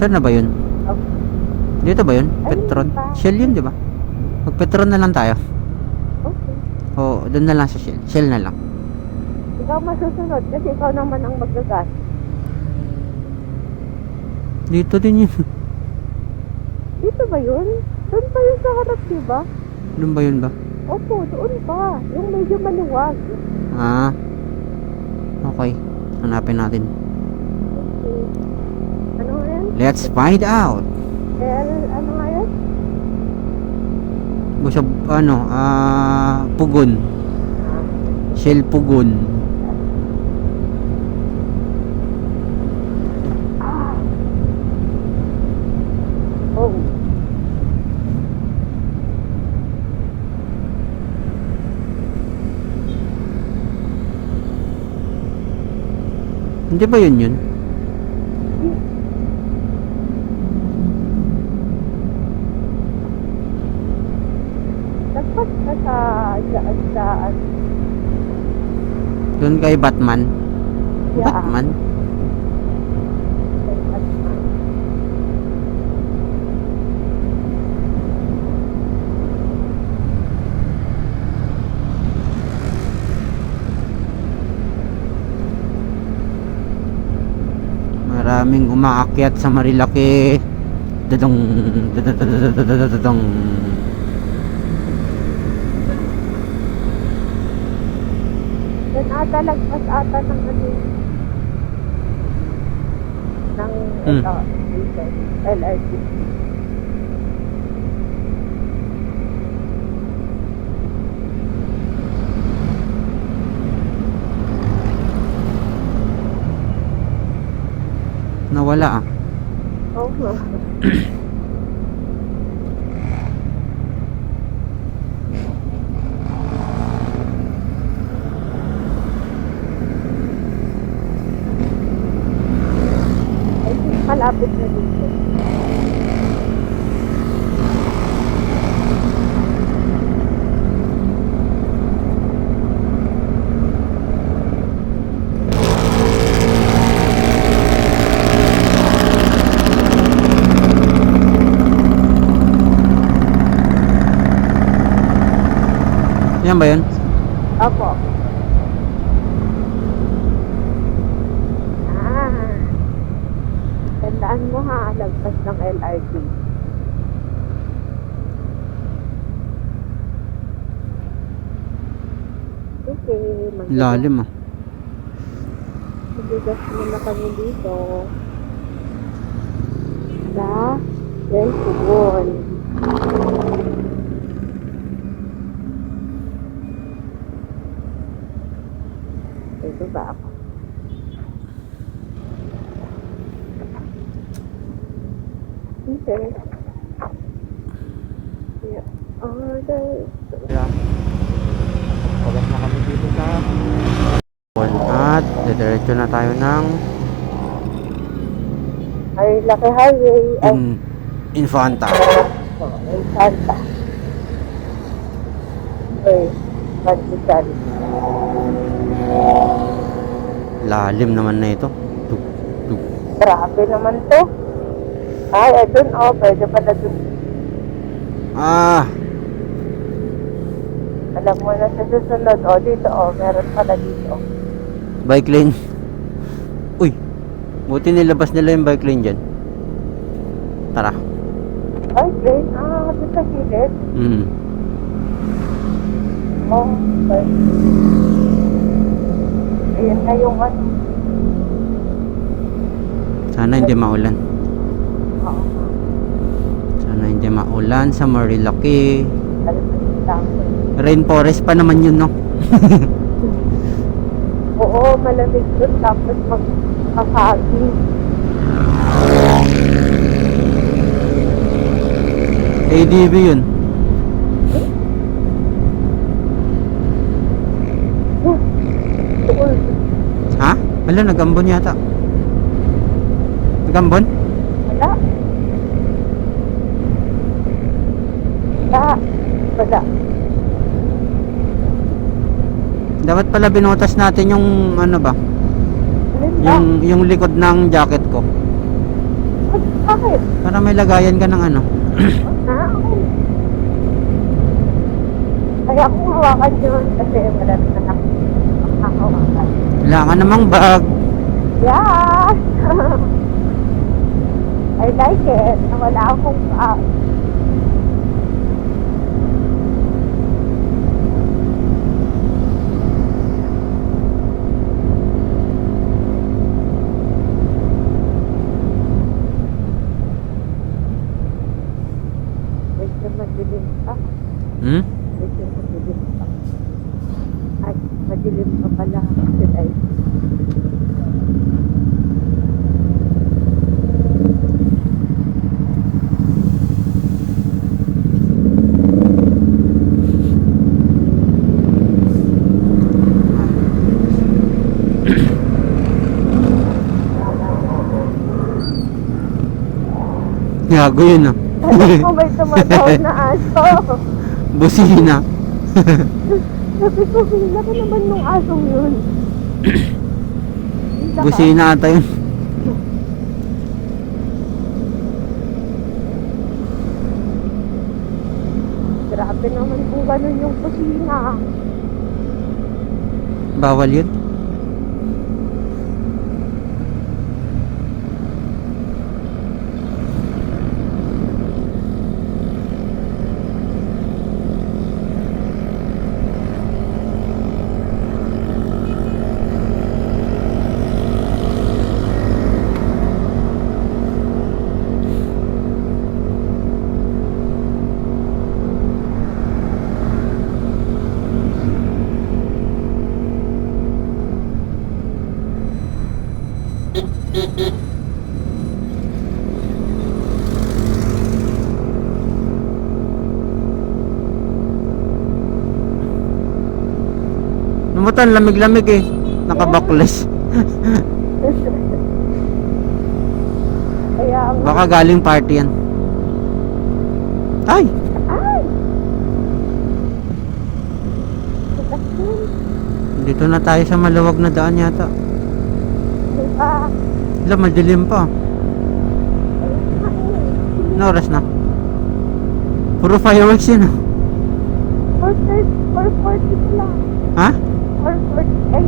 Saan na ba yun? Dito ba yun? Petron? Shell yun, di ba? Mag Petron na lang tayo. Okay. O, doon na lang sa Shell. Shell na lang. Ikaw masusunod kasi ikaw naman ang magagas. Dito din yun. Dito ba yun? Doon pa yun sa harap, di ba? doon ba yun ba? Opo, doon pa. Yung medyo maluwag. Ah. Okay. Hanapin natin. Okay. Ano nga? Let's find out. L, ano nga yan? Basta, ano, ah, Pugon. Shell Pugon. Ah. Oh. Hindi ba yun yun? Nagpas ka sa daan Doon kay Batman. Yeah. Batman? Maraming umaakyat sa Marilaki. Dadong, dadadadadadadadong. Yan ata lagpas ata ng ano ng Hmm. ito, LRT. Nawala ah. Oo nga. I think malapit na dito. Yan ba yun? Opo. Ah. Tandaan mo ha, lagpas ng LRT. Okay, mag- Lalim ah. Magugas muna kami dito. Sa Del Pugon. Ito ba ako? Yeah. Order. Pagas na kami dito sa at didiretso na tayo ng Ay, Laki Highway. Ay, in, Infanta. oh, ay, Santa. Okay. Pantisan. Lalim naman na ito. Tuk, tuk. Grabe naman to. Ay, ay, dun, oh, pwede pala dun. Ah, Alam mo na sa susunod, oh, dito, oh, meron pala dito. bike lane. Uy, buti nilabas nila yung bike lane dyan. Tara. Ay, plane, ah, dito sa gilid. Mm. Oh, okay. Ayan na yung ano. Sana hindi maulan. Hindi maulan sa Marilaki. Rainforest pa naman yun, no? Oo, malamig dun, tapos magkakagi. ADB yun. Doon, Ha? Wala, nagambon yata. Nagambon? wala. Wala. Wala. Dapat pala binotas natin yung ano ba? Yung yung likod ng jacket ko. Bakit? Para may lagayan ka ng ano. Ah. Kaya kung hawakan yun kasi wala na lang makakawakan. Kailangan namang bag. Yes! I like it. Wala akong uh, Medyo madilim pa. Hmm? Medyo madilim pa. Ay, madilim pa pala. Should I? Gago yun ah. Alam ko may tumatawag na aso. Busina. Sabi ko, laki naman nung asong yun. Laka. Busina ata yun. Grabe naman kung ganun yung kusina. Bawal yun. Namutan, lamig-lamig eh. Nakabakles. Baka galing party yan. Ay! Dito na tayo sa maluwag na daan yata. Diba? Wala, madilim pa. Ano oras na? Puro fireworks yun ah. 4.30 4.40 lang. Ha? 4.40. Ay,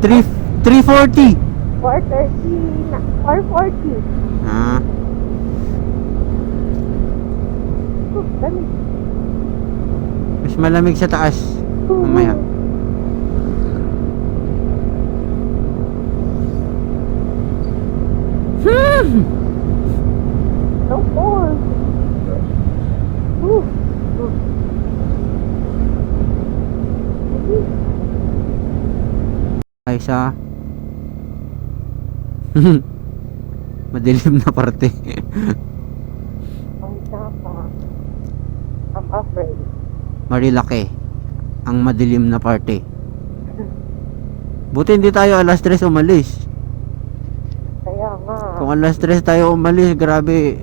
3, 340. 3.40. 4.30 na. 4.40. Ah, Oh, mas malamig sa taas. Mamaya. Hmm. So. Ooh. Ooh. Ay sa Madilim na parte. Ang tapa. I'm afraid. Marilaki. Ang madilim na parte. Buti hindi tayo alas 3 umalis. Kung alas 3 tayo umalis, grabe.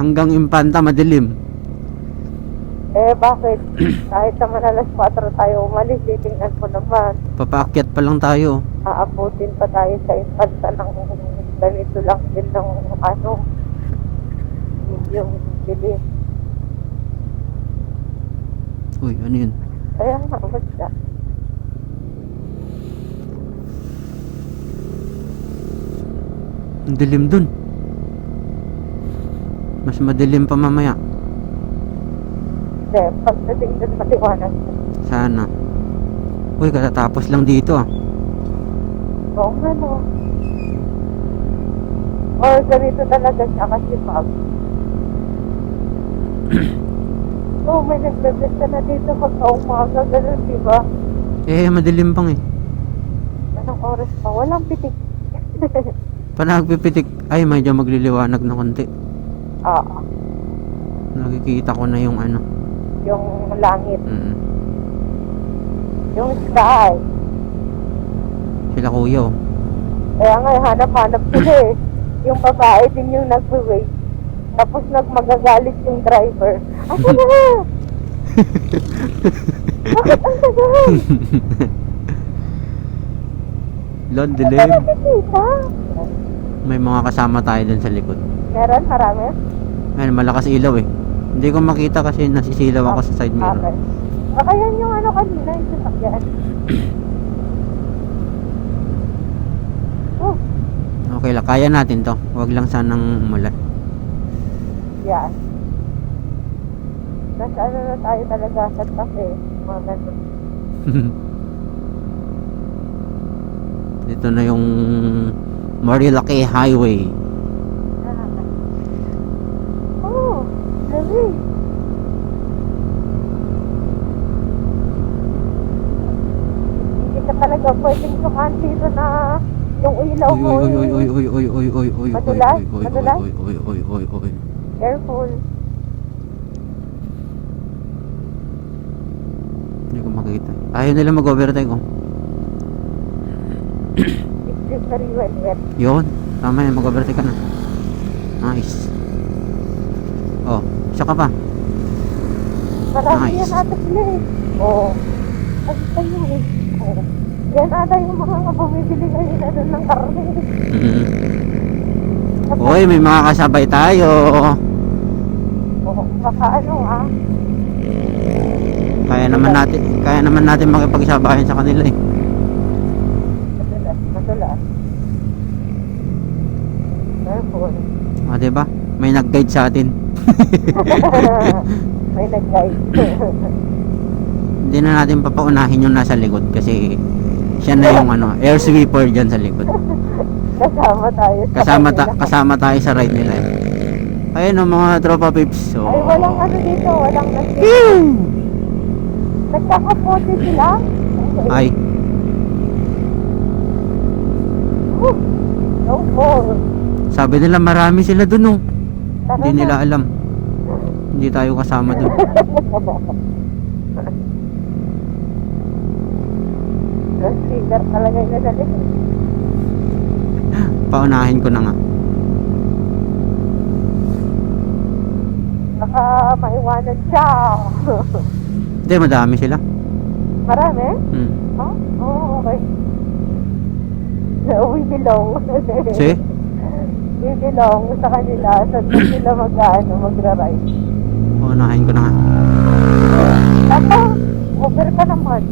Hanggang impanta madilim. Eh, bakit? Kahit naman alas 4 tayo umalis, titingnan ko naman. Papaakyat pa lang tayo. Aabutin pa tayo sa infanta ng ganito lang din ng ano, yung bilis. Uy, ano yun? Kaya nga, basta. Ang dilim dun. Mas madilim pa mamaya. Hindi, pagdating dun maliwanag. Sana. Uy, katatapos lang dito ah. Oo nga no. Or ganito talaga siya kasi pag Oo, may nagbebenta na dito pagka umaga, ganun, di ba? Eh, madilim pang eh. Anong oras pa? Walang pitik. Pa nagpipitik. Ay, medyo magliliwanag na konti. Ah, Nakikita ko na yung ano. yung langit, Mm. yung sky. Sila kuya oh. Kaya nga, hanap-hanap sila eh. Yung babae din yung nagwe-wait. Tapos nagmagagalit yung driver. Asa na? Bakit ang tagal? Lord, dilim. nakikita. May mga kasama tayo dun sa likod. Meron, marami? Ayun, malakas ilaw eh. Hindi ko makita kasi nasisilaw ako sa side mirror. Okay. Baka yan yung ano kanina, yung sasakyan. oh, Okay lang, kaya natin to. Huwag lang sanang umulan. yan. Nasa ano na tayo talaga sa cafe. Mga ganun. Dito na yung Marilaki Highway. Oh, lovely. Hindi ka talaga pwedeng tukan dito na yung ilaw mo. Oy, oy, oy, oy, oy, oy, oy, oy, madulas, oy, madulas. oy, oy, oy, oy, oy, oy. Careful. Hindi ko makita. Ayaw nila mag-overtake ko. Oh. Very well wet. Yun. Tama yan, mag-overtake ka na. Nice. Oh, isa ka pa. Marami Nice. yan ata sila eh. Oo. Kasi tayo eh. Oo. Yan ata yung mga bumibili ngayon na doon ng karne. Mm. Uy, may mga kasabay tayo. Oo. Baka ano ah. Kaya naman natin, kaya naman natin makipagsabayan sa kanila eh. O, diba? May nag-guide sa atin. May nag-guide. Hindi na natin papaunahin yung nasa likod kasi siya na yung ano, air sweeper dyan sa likod. kasama tayo. sa Kasama, ta kanila. kasama tayo sa ride nila eh. Ayun o mga tropa pips. So, Ay, walang ano dito. Walang nag Nagkakapote sila. ay, Whew. No more. Sabi nila marami sila dun oh. Hindi nila alam. Hindi tayo kasama dun. Speaker talaga yung nadali. Paunahin ko na nga. Baka maiwanan siya. Hindi, madami sila. Marami? Hmm. Oh, oh okay. We belong. See? We belong sa kanila. Saan ba sila mag-ano, magra-ride. Paunahin ko na nga. Ako, over ka naman.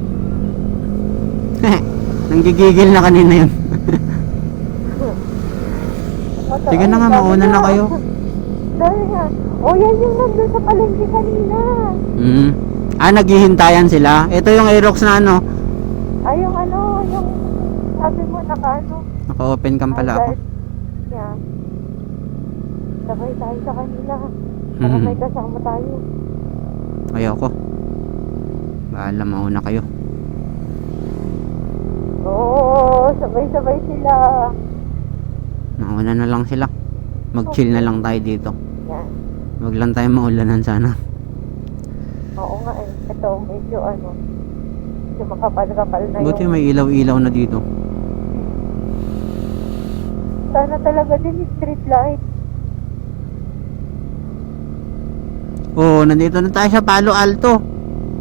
Nanggigigil na kanina yun. Sige na nga, mauna na kayo. Dahil nga. Oh, yan yung nandun sa palengke kanina. Hmm. Ah, naghihintayan sila. Ito yung Aerox na ano. Ay, yung ano, yung sabi mo naka ano. Naka-open cam pala ako. Yan. Sabay tayo sa kanila. Para Mhm. may kasama tayo. Ayoko. Bahala, mauna kayo. Oo, sabay-sabay sila. Mauna na lang sila. Mag-chill na lang tayo dito. Yan. Wag lang tayo maulanan sana. Oo nga eh. Ito, medyo ano. Medyo makapal-kapal na Buti yung... may ilaw-ilaw na dito. Sana talaga din yung street light. Oo, nandito na tayo sa Palo Alto.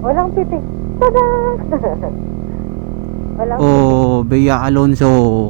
Walang pitik. Tada! Walang Oh, Bea Alonso.